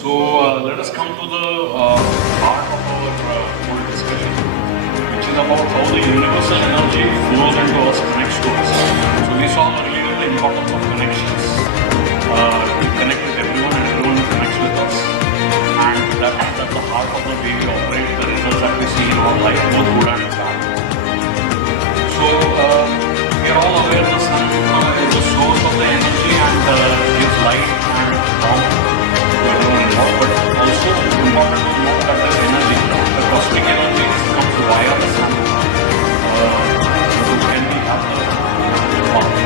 So let us come to the heart of our whole discussion, which is about how the universal energy flows into us, connects to us. So we saw earlier the importance of connections. We connect with everyone and everyone connects with us. And that's at the heart of the way we operate, the results that we see in our life, both good and bad. So we are all aware the sun is the source of the energy and gives light and warmth to everyone involved. But also important to note that this energy, the cosmic energy, comes via the sun. So can we have the warmth?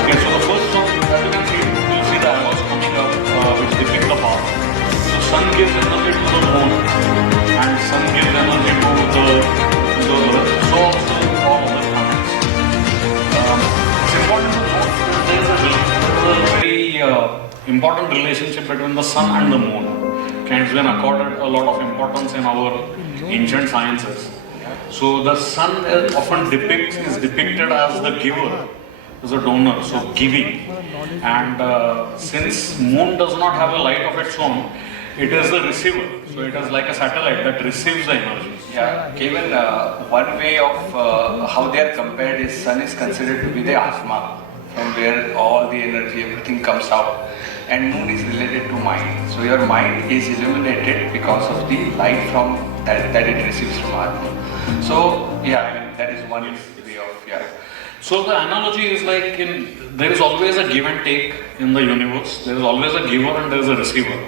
Okay, so the first one, as you can see, you'll see the arrows coming up which depict the path. So sun gives energy to the moon and sun gives energy to the earth. So also all other planets. It's important to note that there is a very important relationship between the sun and the moon. Okay, it's been accorded a lot of importance in our ancient sciences. So the sun is often depicted as the giver, as a donor, so giving. And since moon does not have a light of its own, it is the receiver. So it is like a satellite that receives the energy. Yeah, even one way of how they are compared is sun is considered to be the Atma, from where all the energy, everything comes out. And moon is related to mind. So your mind is illuminated because of the light from that it receives from Atma. So yeah, I mean, that is one way of, yeah. So the analogy is like there is always a give and take in the universe. There is always a giver and there is a receiver.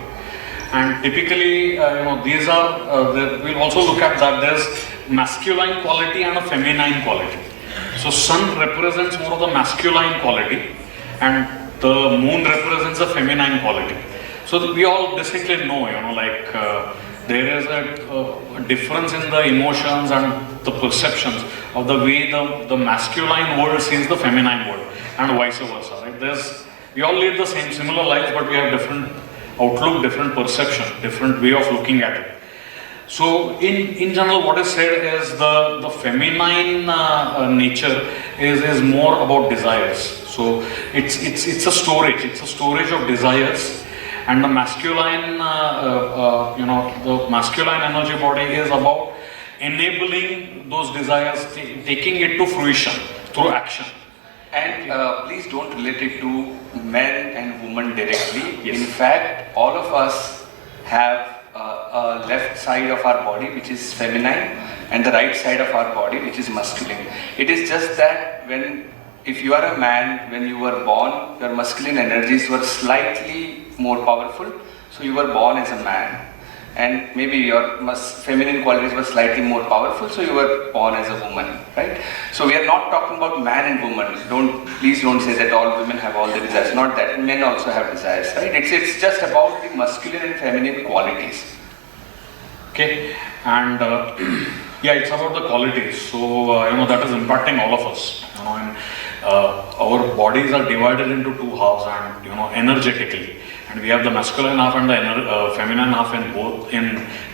And typically, these are, we'll also look at that there's masculine quality and a feminine quality. So sun represents more of the masculine quality and the moon represents the feminine quality. So we all distinctly know, there is a difference in the emotions and the perceptions of the way the masculine world sees the feminine world and vice versa. Right? We all lead the similar lives, but we have different outlook, different perception, different way of looking at it. So in general, what is said is the feminine nature is more about desires. So it's a storage of desires. And the masculine, the masculine energy body is about enabling those desires, taking it to fruition through action. And please don't relate it to men and women directly. Yes. In fact, all of us have a left side of our body which is feminine and the right side of our body which is masculine. It is just that if you are a man, when you were born, your masculine energies were slightly more powerful, so you were born as a man. And maybe your feminine qualities were slightly more powerful, so you were born as a woman, right? So we are not talking about man and woman. Please don't say that all women have all the desires. Not that. Men also have desires, right? It's just about the masculine and feminine qualities. Okay, and it's about the qualities. So that is impacting all of us. And our bodies are divided into two halves, and energetically. And we have the masculine half and the feminine half in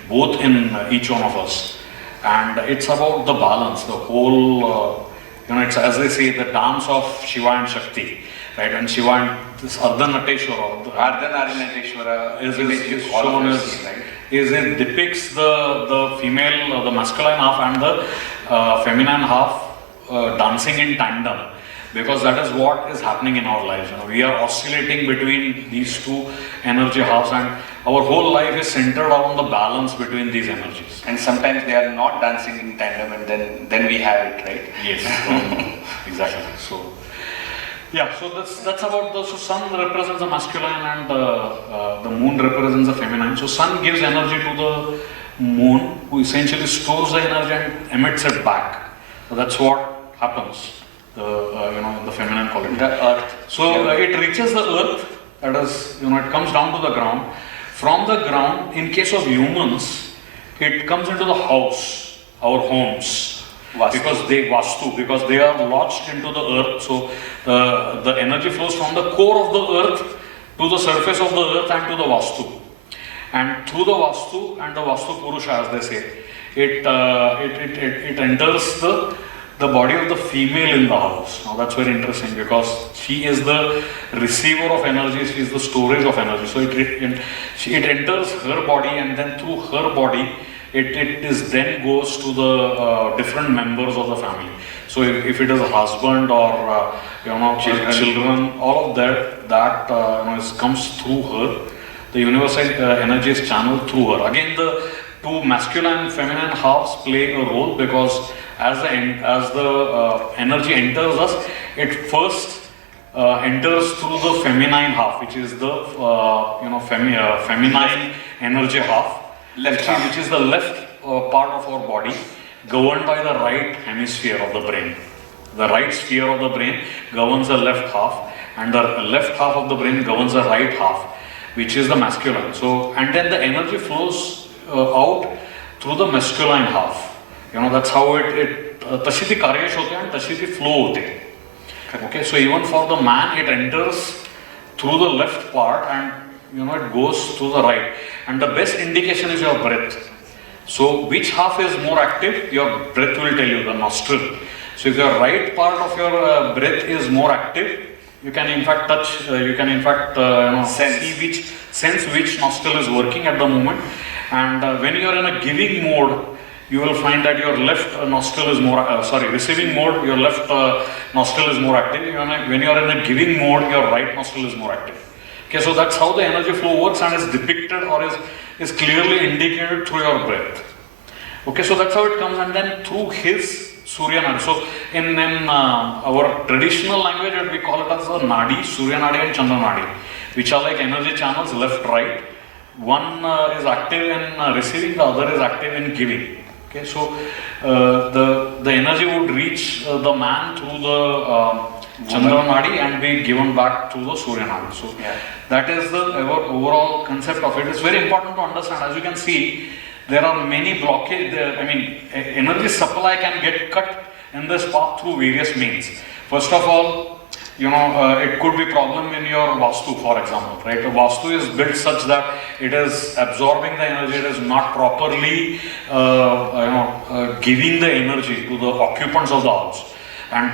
both in each one of us. And it's about the balance, the whole, it's as they say, the dance of Shiva and Shakti, right? And Shiva and this Ardhanateshwara, is shown as, right? It depicts the female, the masculine half and the feminine half dancing in tandem. Because that is what is happening in our lives. We are oscillating between these two energy halves, and our whole life is centered around the balance between these energies. And sometimes they are not dancing in tandem, and then we have it, right? Yes, exactly. So that's about so sun represents the masculine and the moon represents the feminine. So sun gives energy to the moon, who essentially stores the energy and emits it back. So that's what happens. The feminine quality. The earth. So it reaches the earth, that is, it comes down to the ground. From the ground, in case of humans, it comes into the house, our homes. Because they are lodged into the earth. So the energy flows from the core of the earth to the surface of the earth and to the Vastu. And through the Vastu and the Vastu Purusha, as they say, it enters the the body of the female in the house. Now that's very interesting because she is the receiver of energy, she is the storage of energy. So it enters her body, and then through her body, it then goes to the different members of the family. So if it is a husband or children, all of that comes through her. The universal energy is channeled through her. Again, the two masculine and feminine halves play a role because as the energy enters us, it first enters through the feminine half, which is the feminine energy half, which is the left part of our body, governed by the right hemisphere of the brain. The right sphere of the brain governs the left half, and the left half of the brain governs the right half, which is the masculine. So, and then the energy flows out through the masculine half. That's how it tashi ti karyesh hote and tashi ti flow hote. Okay, so even for the man, it enters through the left part and it goes to the right. And the best indication is your breath. So which half is more active? Your breath will tell you, the nostril. So if your right part of your breath is more active, you can in fact touch, sense which nostril is working at the moment. And when you are in a giving mode, you will find that your left nostril is more, receiving mode, your left nostril is more active. When you are in a giving mode, your right nostril is more active. Okay, so that's how the energy flow works and is depicted or is clearly indicated through your breath. Okay, so that's how it comes, and then through his Surya Nadi. So in our traditional language, we call it as a Nadi, Surya Nadi and Chandra Nadi, which are like energy channels left, right. One is active in receiving, the other is active in giving. Okay, so the energy would reach the man through the Chandra Nadi and be given back to the Surya Nadi. So that is the overall concept of it. It's very important to understand. As you can see, there are many blockages. Energy supply can get cut in this path through various means. First of all, it could be problem in your Vastu, for example, right? The Vastu is built such that it is absorbing the energy, it is not properly, giving the energy to the occupants of the house. And,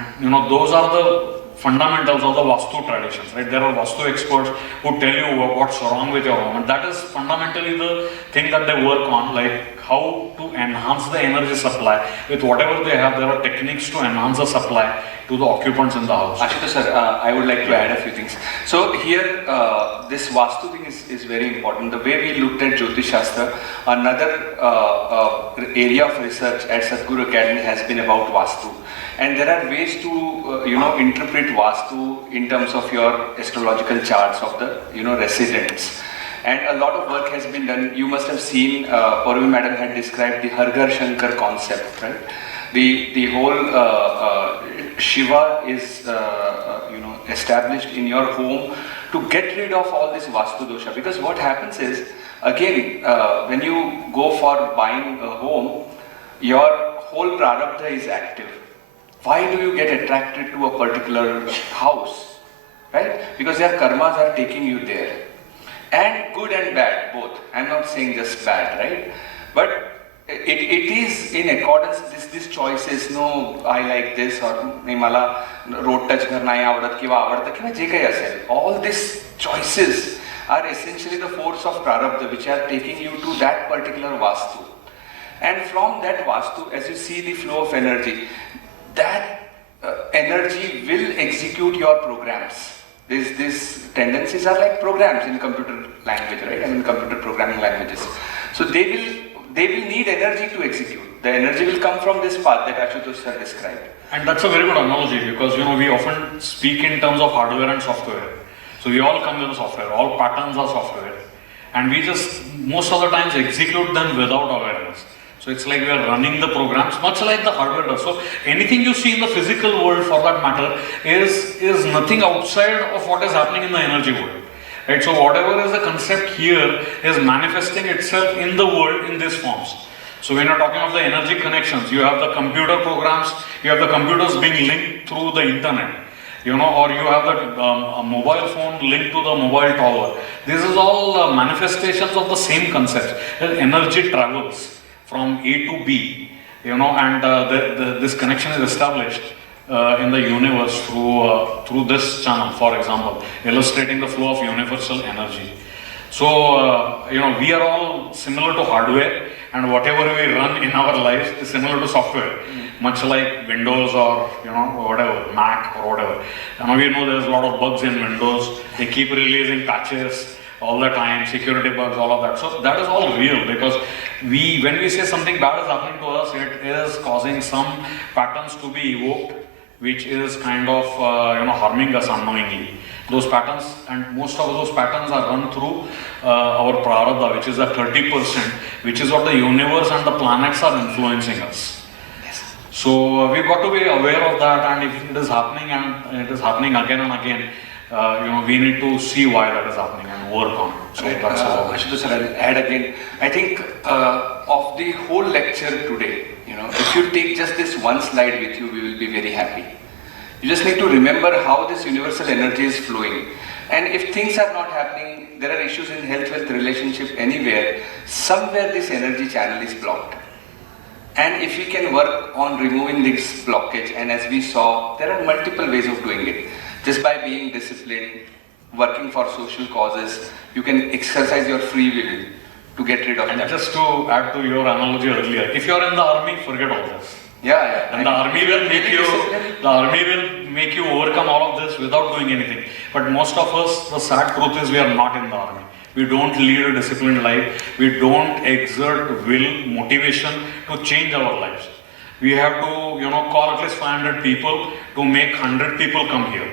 those are the fundamentals of the Vastu traditions, right? There are Vastu experts who tell you what's wrong with your home, and that is fundamentally the thing that they work on, like how to enhance the energy supply. With whatever they have, there are techniques to enhance the supply to the occupants in the house. Ashutosh sir, I would like to add a few things. So here, this Vastu thing is very important. The way we looked at Jyotish Shastra, another area of research at Sadguru Academy has been about Vastu. And there are ways to, interpret Vastu in terms of your astrological charts of the, residents. And a lot of work has been done. You must have seen, Parvi madam had described the Harghar Shankar concept, right? The whole Shiva is, established in your home to get rid of all this Vastu dosha. Because what happens is, again, when you go for buying a home, your whole prarabdha is active. Why do you get attracted to a particular house, right? Because their karmas are taking you there. And good and bad, both. I'm not saying just bad, right? But it is in accordance, this choices, no, I like this, or nahi mala road touch karna hai avdat kiva avdat kiva je kai asel. All these choices are essentially the force of prarabdha, which are taking you to that particular Vastu. And from that Vastu, as you see the flow of energy, that energy will execute your programs. These tendencies are like programs in computer language, right? Computer programming languages. So they will need energy to execute. The energy will come from this path that Ashutosh sir described. And that's a very good analogy because we often speak in terms of hardware and software. So we all come with the software, all patterns are software. And we just most of the times execute them without awareness. So it's like we are running the programs, much like the hardware does. So anything you see in the physical world, for that matter, is nothing outside of what is happening in the energy world. Right? So whatever is the concept here is manifesting itself in the world in these forms. So when you're talking of the energy connections, you have the computer programs, you have the computers being linked through the internet, or you have the a mobile phone linked to the mobile tower. This is all manifestations of the same concept. Energy travels from A to B, and this connection is established in the universe through this channel, for example, illustrating the flow of universal energy. So, we are all similar to hardware, and whatever we run in our lives is similar to software, much like Windows or, whatever, Mac or whatever. We know there's a lot of bugs in Windows. They keep releasing patches all the time, security bugs, all of that. So that is all real, because when we say something bad is happening to us, it is causing some patterns to be evoked, which is kind of harming us unknowingly. Those patterns, and most of those patterns are run through our prarabdha, which is the 30%, which is what the universe and the planets are influencing us. Yes. So we've got to be aware of that, and if it is happening and it is happening again and again, we need to see why that is happening and work on it. So right. that's Ashutosh sir, I'll add again. I think of the whole lecture today, if you take just this one slide with you, we will be very happy. You just need to remember how this universal energy is flowing. And if things are not happening, there are issues in health, wealth, relationship, anywhere, somewhere this energy channel is blocked. And if we can work on removing this blockage, and as we saw, there are multiple ways of doing it. Just by being disciplined, working for social causes, you can exercise your free will to get rid of And that. just to add to your analogy earlier, if you're in the army, forget all this. Yeah. And the army will make you overcome all of this without doing anything. But most of us, the sad truth is we are not in the army. We don't lead a disciplined life. We don't exert will, motivation to change our lives. We have to, call at least 500 people to make 100 people come here.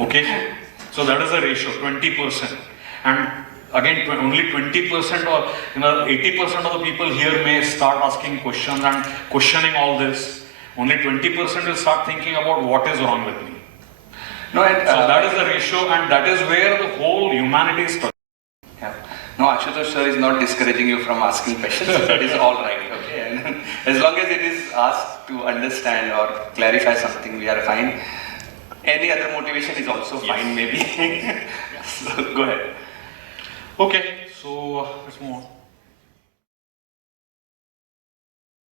Okay? So that is the ratio, 20%. And again, only 20% or 80% of the people here may start asking questions and questioning all this. Only 20% will start thinking about what is wrong with me. No, and, So that is the ratio, and that is where the whole humanity is stuck. yeah. No, Ashutosh sir is not discouraging you from asking questions. That is all right. Okay. And as long as it is asked to understand or clarify something, we are fine. Any other motivation is also fine, maybe. So, go ahead. Okay, so let's move on.